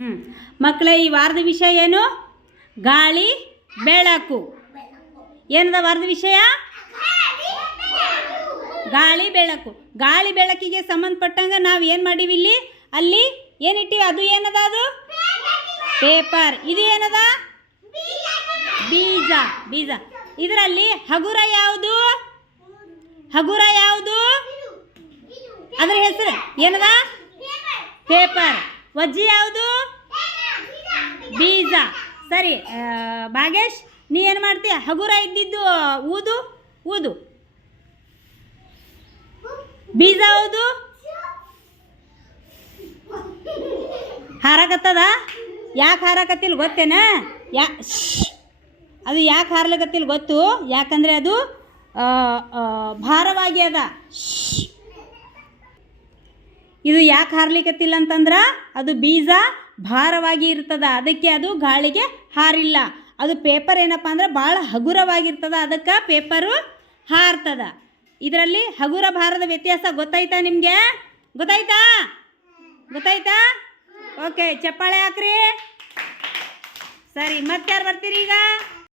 ಹ್ಞೂ ಮಕ್ಕಳೇ ಈ ವಾರದ ವಿಷಯ ಏನು? ಗಾಳಿ, ಬೆಳಕು. ಏನದ ವಾರದ ವಿಷಯ? ಗಾಳಿ, ಬೆಳಕು. ಗಾಳಿ, ಬೆಳಕಿಗೆ ಸಂಬಂಧಪಟ್ಟಂಗೆ ನಾವು ಏನು ಮಾಡೀವಿ ಇಲ್ಲಿ? ಅಲ್ಲಿ ಏನಿಟ್ಟಿವಿ ಅದು ಏನದ ಅದು? ಪೇಪರ್. ಇದು ಏನದ? ಬೀಜ. ಬೀಜ. ಇದರಲ್ಲಿ ಹಗುರ ಯಾವುದು? ಹಗುರ ಯಾವುದು? ಅದರ ಹೆಸರು ಏನದ? ಪೇಪರ್. ವಜ್ಜಿ ಯಾವುದು? ಬೀಜ. ಸರಿ ಭಾಗೇಶ್ ನೀ ಏನು ಮಾಡ್ತೀಯ? ಹಗುರ ಇದ್ದಿದ್ದು ಊದು? ಊದು. ಬೀಜ ಹೌದು ಹಾರಕತ್ತದ? ಯಾಕೆ ಹಾರಕತ್ತಿಲ್ಲ ಗೊತ್ತೇನ? ಯಾ. ಅದು ಯಾಕೆ ಹಾರ್ಲಕತ್ತಿಲ್ಲ ಗೊತ್ತು? ಯಾಕಂದರೆ ಅದು ಭಾರವಾಗಿ ಅದ. ಇದು ಯಾಕೆ ಹಾರ್ಲಿಕತ್ತಿಲ್ಲ ಅಂತಂದ್ರೆ ಅದು ಬೀಜ ಭಾರವಾಗಿ ಇರ್ತದ, ಅದಕ್ಕೆ ಅದು ಗಾಳಿಗೆ ಹಾರಿಲ್ಲ. ಅದು ಪೇಪರ್ ಏನಪ್ಪ ಅಂದ್ರೆ ಭಾಳ ಹಗುರವಾಗಿರ್ತದ, ಅದಕ್ಕೆ ಪೇಪರು ಹಾರ್ತದ. ಇದರಲ್ಲಿ ಹಗುರ ಭಾರದ ವ್ಯತ್ಯಾಸ ಗೊತ್ತಾಯ್ತಾ ನಿಮಗೆ? ಗೊತ್ತಾಯ್ತಾ? ಗೊತ್ತಾಯ್ತಾ? ಓಕೆ ಚಪ್ಪಾಳೆ ಹಾಕ್ರಿ. ಸರಿ ಮತ್ತೆ ಯಾರು ಬರ್ತೀರಿ ಈಗ?